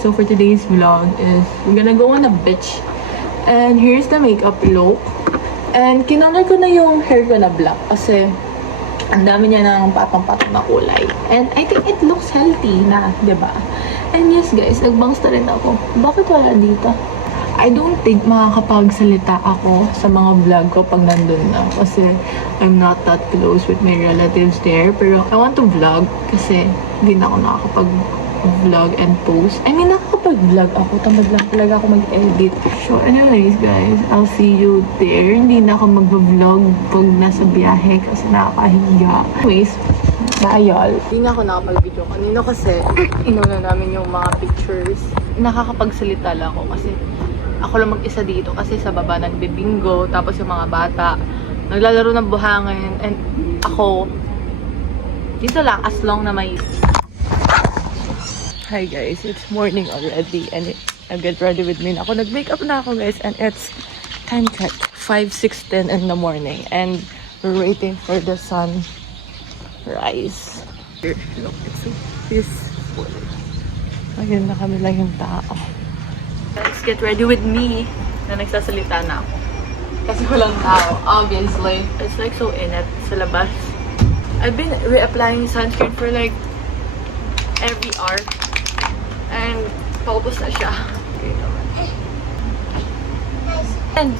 So for today's vlog is we're gonna go on a beach. And here's the makeup look. And kinonor ko na yung hair ko na black kasi ang dami niya ng patong-patong na kulay. And I think it looks healthy na, diba? And yes guys, nagbangs na rin ako. Bakit wala dito? I don't think makakapagsalita ako sa mga vlog ko pag nandun na. Kasi I'm not that close with my relatives there. Pero I want to vlog kasi hindi na ako nakakapag-vlog and post. I mean, nakakapag-vlog ako. Tamad lang talaga ako mag-edit. So anyways guys, I'll see you there. Hindi na ako mag-vlog pag nasa biyahe kasi nakakahiya. Anyways, bye y'all. Hindi na ako nakapag-video kanina kasi inuna namin yung mga pictures. Nakakapagsalita lang ako kasi ako lang mag-isa dito kasi sa baba nagbibingo, tapos yung mga bata naglalaro ng buhangin, and ako dito lang as long na may... Hi guys, it's morning already and I'll get ready with me. Ako nag-makeup na ako guys, and it's time check 5:10 in the morning and we're waiting for the sun rise. Here, look, it's so peaceful. Ayun na kami lang yung tao. Let's get ready with me na nagsasalita na ako. Kasi walang tao, obviously. It's like so init sa labas. I've been reapplying sunscreen for like every hour. And paubos na siya. And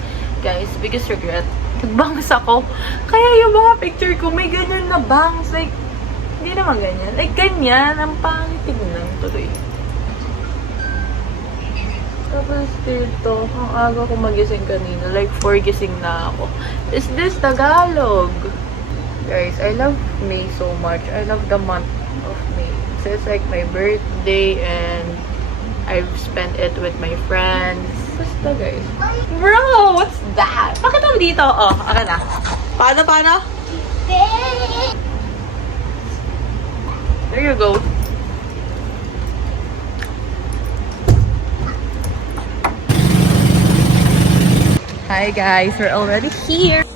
guys, biggest regret. Nagbangs ako. Kaya yung mga picture ko may ganyan na bangs. Like, hindi naman ganyan. Like, ganyan. Ang pangit tignan. Tuloy. Tapos dito, ang aga ko magising kanina. Like, 4 gising na ako. Is this Tagalog? Guys, I love May so much. I love the month of May. So, it's like my birthday and I've spent it with my friends. Basta, guys. Bro, what's that? Bakit ako dito? Oh, aka na. Paano? There you go. Hi guys, we're already here.